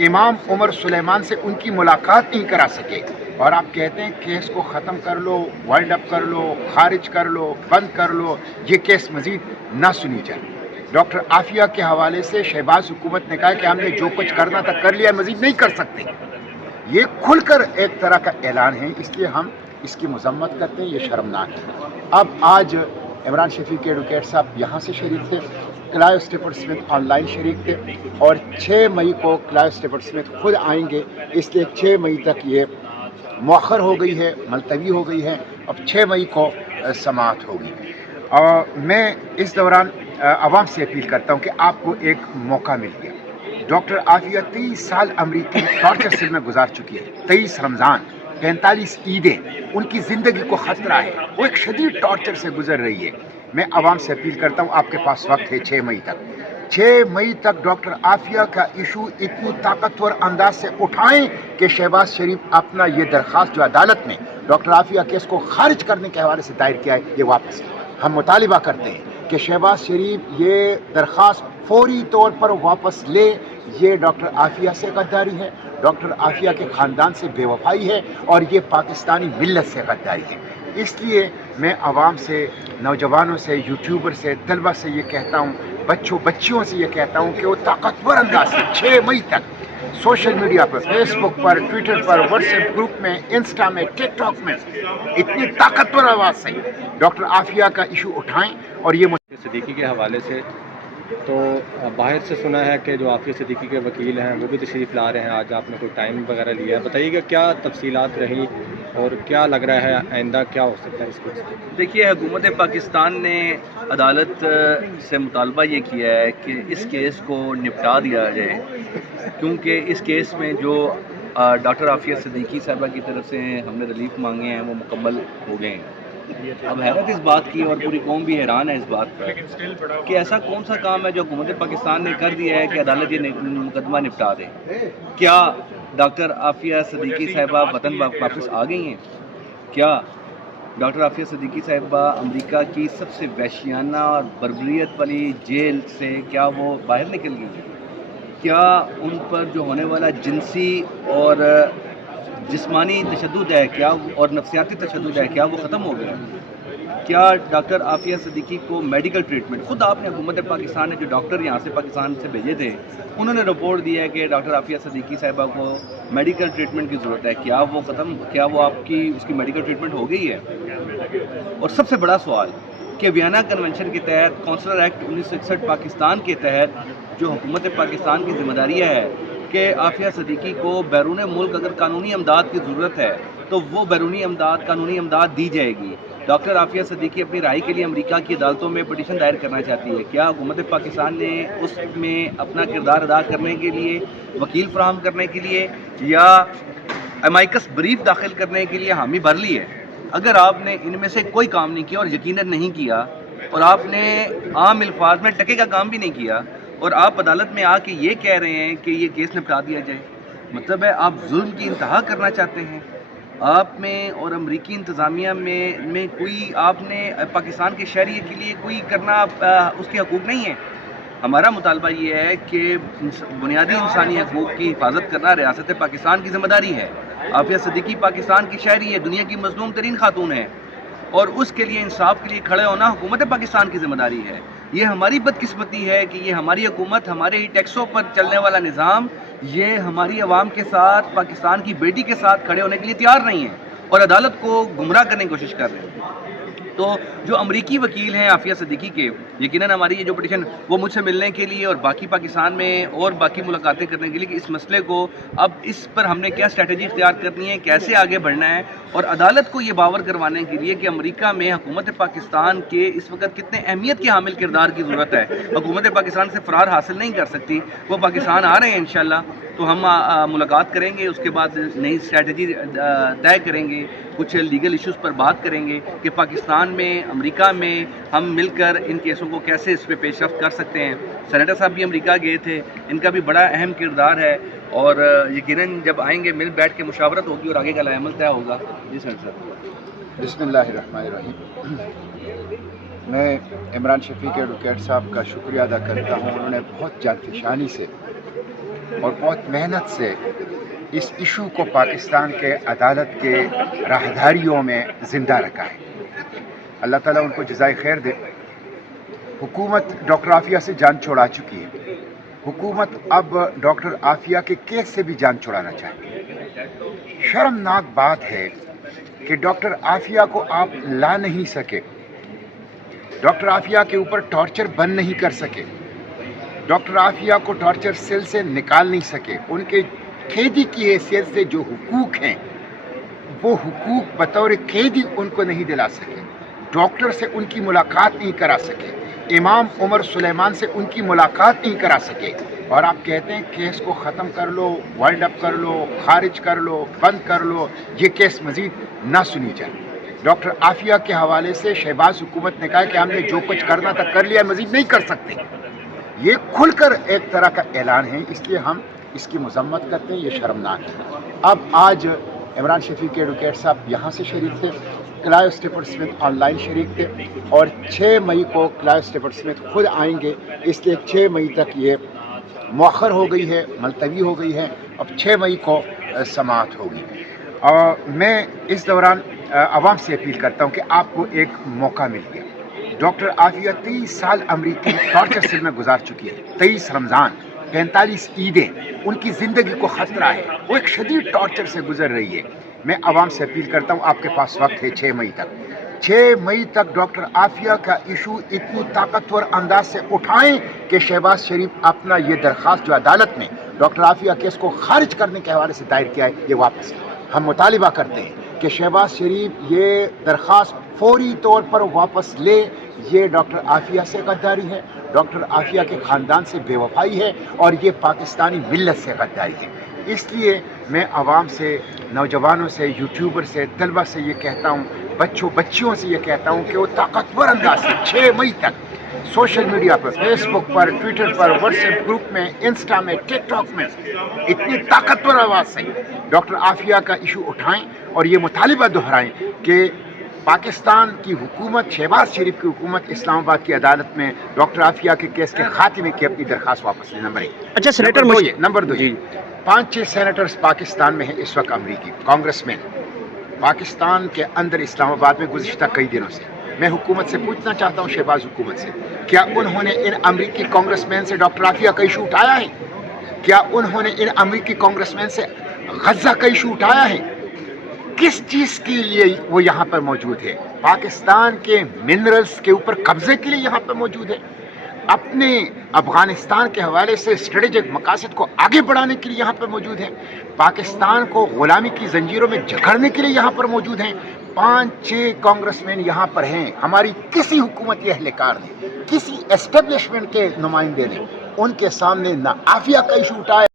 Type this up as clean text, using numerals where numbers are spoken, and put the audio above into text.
امام عمر سلیمان سے ان کی ملاقات نہیں کرا سکے، اور آپ کہتے ہیں کیس کو ختم کر لو، وائنڈ اپ کر لو، خارج کر لو، بند کر لو، یہ کیس مزید نہ سنی جائے۔ ڈاکٹر عافیہ کے حوالے سے شہباز حکومت نے کہا کہ ہم نے جو کچھ کرنا تھا کر لیا، مزید نہیں کر سکتے۔ یہ کھل کر ایک طرح کا اعلان ہے، اس لیے ہم اس کی مذمت کرتے ہیں، یہ شرمناک ہے۔ اب آج عمران شفیق ایڈوکیٹ صاحب یہاں سے شریک تھے، Clive Stephen Smith online شریک تھے، اور 6 مئی کو کلائیو اسٹیفن اسمتھ خود آئیں گے، اس لیے 6 مئی تک یہ مؤخر ہو گئی ہے، ملتوی ہو گئی ہے، اب 6 مئی کو سماعت ہوگی۔ اور میں اس دوران عوام سے اپیل کرتا ہوں کہ آپ کو ایک موقع مل گیا۔ ڈاکٹر عافیہ 23 سال امریکی ٹارچر سیل میں گزار چکی ہے، 23 رمضان، 45 عیدیں، ان کی زندگی کو خطرہ ہے، وہ ایک شدید ٹارچر سے گزر رہی ہے۔ میں عوام سے اپیل کرتا ہوں، آپ کے پاس وقت ہے 6 مئی تک، 6 مئی تک ڈاکٹر عافیہ کا ایشو اتنی طاقتور انداز سے اٹھائیں کہ شہباز شریف اپنا یہ درخواست جو عدالت میں ڈاکٹر عافیہ کیس کو خارج کرنے کے حوالے سے دائر کیا ہے، یہ واپس لیں۔ ہم مطالبہ کرتے ہیں کہ شہباز شریف یہ درخواست فوری طور پر واپس لے۔ یہ ڈاکٹر عافیہ سے غداری ہے، ڈاکٹر عافیہ کے خاندان سے بے وفائی ہے، اور یہ پاکستانی ملت سے غداری ہے۔ اس لیے میں عوام سے، نوجوانوں سے، یوٹیوبر سے، طلبہ سے یہ کہتا ہوں، بچیوں سے یہ کہتا ہوں کہ وہ طاقتور انداز سے 6 مئی تک سوشل میڈیا پر، فیس بک پر، ٹویٹر پر، واٹس ایپ گروپ میں، انسٹا میں، ٹک ٹاک میں اتنی طاقتور آواز سے ڈاکٹر عافیہ کا ایشو اٹھائیں۔ اور یہ صدیقی کے حوالے سے تو باہر سے سنا ہے کہ جو عافیہ صدیقی کے وکیل ہیں وہ بھی تشریف لا رہے ہیں، آج آپ نے کوئی ٹائم وغیرہ لیا ہے، بتائیے گا کیا تفصیلات رہی اور کیا لگ رہا ہے آئندہ کیا ہو سکتا ہے اس کے؟ دیکھیے، حکومت پاکستان نے عدالت سے مطالبہ یہ کیا ہے کہ اس کیس کو نپٹا دیا جائے، کیونکہ اس کیس میں جو ڈاکٹر عافیہ صدیقی صاحبہ کی طرف سے ہم نے ریلیف مانگے ہیں وہ مکمل ہو گئے ہیں۔ اب حیرت اس بات کی، اور پوری قوم بھی حیران ہے اس بات پر، کہ ایسا کون سا کام ہے جو حکومت پاکستان نے کر دیا ہے کہ عدالت یہ مقدمہ نپٹا دے۔ کیا ڈاکٹر عافیہ صدیقی صاحبہ وطن واپس آ گئی ہیں؟ کیا ڈاکٹر عافیہ صدیقی صاحبہ امریکہ کی سب سے وحشیانہ اور بربریت والی جیل سے کیا وہ باہر نکل گئی؟ کیا ان پر جو ہونے والا جنسی اور جسمانی تشدد ہے کیا اور نفسیاتی تشدد ہے کیا وہ ختم ہو گیا؟ کیا ڈاکٹر عافیہ صدیقی کو میڈیکل ٹریٹمنٹ، خود آپ نے حکومت پاکستان نے جو ڈاکٹر یہاں سے پاکستان سے بھیجے تھے انہوں نے رپورٹ دیا ہے کہ ڈاکٹر عافیہ صدیقی صاحبہ کو میڈیکل ٹریٹمنٹ کی ضرورت ہے، کیا وہ ختم، کیا وہ آپ کی اس کی میڈیکل ٹریٹمنٹ ہو گئی ہے؟ اور سب سے بڑا سوال کہ وینا کنونشن کے تحت، کونسلر ایکٹ 1961 پاکستان کے تحت جو حکومت پاکستان کی ذمہ داری ہے کہ عافیہ صدیقی کو بیرون ملک اگر قانونی امداد کی ضرورت ہے تو وہ بیرونی امداد، قانونی امداد دی جائے گی۔ ڈاکٹر عافیہ صدیقی اپنی رہائی کے لیے امریکہ کی عدالتوں میں پٹیشن دائر کرنا چاہتی ہے، کیا حکومت پاکستان نے اس میں اپنا کردار ادا کرنے کے لیے، وکیل فراہم کرنے کے لیے یا امائکس بریف داخل کرنے کے لیے حامی بھر لی ہے؟ اگر آپ نے ان میں سے کوئی کام نہیں کیا اور یقیناً نہیں کیا، اور آپ نے عام الفاظ میں ٹکے کا کام بھی نہیں کیا، اور آپ عدالت میں آ کے یہ کہہ رہے ہیں کہ یہ کیس نپٹا دیا جائے، مطلب ہے آپ ظلم کی انتہا کرنا چاہتے ہیں۔ آپ میں اور امریکی انتظامیہ میں کوئی، آپ نے پاکستان کے شہری کے لیے کوئی کرنا اس کے حقوق نہیں ہے۔ ہمارا مطالبہ یہ ہے کہ بنیادی انسانی حقوق کی حفاظت کرنا ریاست پاکستان کی ذمہ داری ہے۔ عافیہ صدیقی پاکستان کی شہری ہے، دنیا کی مظلوم ترین خاتون ہے، اور اس کے لیے انصاف کے لیے کھڑے ہونا حکومت پاکستان کی ذمہ داری ہے۔ یہ ہماری بدقسمتی ہے کہ یہ ہماری حکومت، ہمارے ہی ٹیکسوں پر چلنے والا نظام، یہ ہماری عوام کے ساتھ، پاکستان کی بیٹی کے ساتھ کھڑے ہونے کے لیے تیار نہیں ہے اور عدالت کو گمراہ کرنے کی کوشش کر رہے ہیں۔ تو جو امریکی وکیل ہیں عافیہ صدیقی کے، یقیناً ہماری یہ جو پٹیشن وہ مجھ سے ملنے کے لیے اور باقی پاکستان میں اور باقی ملاقاتیں کرنے کے لیے کہ اس مسئلے کو اب اس پر ہم نے کیا اسٹریٹجی اختیار کرنی ہے، کیسے آگے بڑھنا ہے، اور عدالت کو یہ باور کروانے کے لیے کہ امریکہ میں حکومت پاکستان کے اس وقت کتنے اہمیت کے حامل کردار کی ضرورت ہے۔ حکومت پاکستان سے فرار حاصل نہیں کر سکتی، وہ پاکستان آ رہے ہیں انشاءاللہ، تو ہم ملاقات کریں گے، اس کے بعد نئی اسٹریٹجی طے کریں گے، کچھ لیگل ایشوز پر بات کریں گے کہ پاکستان میں، امریکہ میں ہم مل کر ان کیسوں کو کیسے اس پہ پیش رفت کر سکتے ہیں۔ سینیٹر صاحب بھی امریکہ گئے تھے، ان کا بھی بڑا اہم کردار ہے، اور یقیناً جب آئیں گے مل بیٹھ کے مشاورت ہوگی اور آگے کا عمل طے ہوگا۔ جی سینیٹر صاحب۔ بسم اللہ الرحمن الرحیم۔ میں عمران شفیق ایڈوکیٹ صاحب کا شکریہ ادا کرتا ہوں، انہوں نے بہت جانفشانی سے اور بہت محنت سے اس ایشو کو پاکستان کے عدالت کے راہداریوں میں زندہ رکھا ہے. اللہ تعالیٰ ان کو جزائے خیر دے. حکومت ڈاکٹر عافیہ سے جان چھڑا چکی ہے. حکومت اب ڈاکٹر عافیہ کے کیس سے بھی جان چھڑانا چاہتی ہے. شرمناک بات ہے کہ ڈاکٹر عافیہ کو آپ لا نہیں سکے, ڈاکٹر عافیہ کے اوپر ٹارچر بند نہیں کر سکے, ڈاکٹر عافیہ کو ٹارچر سیل سے نکال نہیں سکے. ان کے قیدی کی حیثیت سے جو حقوق ہیں وہ حقوق بطور قیدی ان کو نہیں دلا سکے. ڈاکٹر سے ان کی ملاقات نہیں کرا سکے, امام عمر سلیمان سے ان کی ملاقات نہیں کرا سکے. اور آپ کہتے ہیں کیس کو ختم کر لو, وائنڈ اپ کر لو, خارج کر لو, بند کر لو, یہ کیس مزید نہ سنی جائے. ڈاکٹر عافیہ کے حوالے سے شہباز حکومت نے کہا کہ ہم نے جو کچھ کرنا تھا کر لیا, مزید نہیں کر سکتے. یہ کھل کر ایک طرح کا اعلان ہے, اس لیے ہم اس کی مذمت کرتے ہیں. یہ شرمناک ہے. اب آج عمران شفیق ایڈوکیٹ صاحب یہاں سے شریک تھے, Clive Stephen Smith online شریک تھے, اور 6 مئی کو کلائیو اسٹیفن اسمتھ خود آئیں گے. اس لیے 6 مئی تک یہ مؤخر ہو گئی ہے, ملتوی ہو گئی ہے. اب 6 مئی کو سماعت ہوگی. اور میں اس دوران عوام سے اپیل کرتا ہوں کہ آپ کو ایک موقع مل گیا. ڈاکٹر عافیہ 23 سال امریکی ٹارچر سیل میں گزار چکی ہے. 23 رمضان, 45 عیدیں, ان کی زندگی کو خطرہ ہے. وہ ایک شدید ٹارچر سے گزر رہی ہے. میں عوام سے اپیل کرتا ہوں, آپ کے پاس وقت ہے 6 مئی تک. 6 مئی تک ڈاکٹر عافیہ کا ایشو اتنی طاقتور انداز سے اٹھائیں کہ شہباز شریف اپنا یہ درخواست جو عدالت نے ڈاکٹر عافیہ کیس کو خارج کرنے کے حوالے سے دائر کیا ہے, یہ واپس لیں. ہم مطالبہ کرتے ہیں کہ شہباز شریف یہ درخواست فوری طور پر واپس لے. یہ ڈاکٹر عافیہ سے غداری ہے, ڈاکٹر عافیہ کے خاندان سے بے وفائی ہے, اور یہ پاکستانی ملت سے غداری ہے. اس لیے میں عوام سے, نوجوانوں سے, یوٹیوبر سے, طلبہ سے یہ کہتا ہوں, بچیوں سے یہ کہتا ہوں کہ وہ طاقتور انداز سے 6 مئی تک سوشل میڈیا پر, فیس بک پر, ٹویٹر پر, واٹس ایپ گروپ میں, انسٹا میں, ٹک ٹاک میں اتنی طاقتور آواز سے ڈاکٹر عافیہ کا ایشو اٹھائیں اور یہ مطالبہ دہرائیں کہ پاکستان کی حکومت, شہباز شریف کی حکومت اسلام آباد کی عدالت میں ڈاکٹر عافیہ کے کیس کے خاتمے کی اپنی درخواست واپس لے. نمبر 1. اچھا سینیٹر, نمبر 2, 5-6 سینیٹرز پاکستان میں ہیں اس وقت امریکی کانگریس مین پاکستان کے اندر اسلام آباد میں گزشتہ کئی دنوں سے. میں حکومت سے پوچھنا چاہتا ہوں, شہباز حکومت سے, کیا انہوں نے ان امریکی کانگریس مین سے ڈاکٹر عافیہ کا ایشو اٹھایا ہے؟ کیا انہوں نے ان امریکی کانگریس مین سے غزہ کا ایشو اٹھایا ہے؟ کس چیز کے لیے وہ یہاں پر موجود ہے؟ پاکستان کے منرلز کے اوپر قبضے کے لیے یہاں پر موجود ہے؟ اپنے افغانستان کے حوالے سے اسٹریٹجک مقاصد کو آگے بڑھانے کے لیے یہاں پر موجود ہیں؟ پاکستان کو غلامی کی زنجیروں میں جکڑنے کے لیے یہاں پر موجود ہیں؟ 5-6 کانگریس مین یہاں پر ہیں. ہماری کسی حکومتی اہلکار نے, کسی اسٹیبلشمنٹ کے نمائندے نے ان کے سامنے نہ عافیہ کا ایشو اٹھایا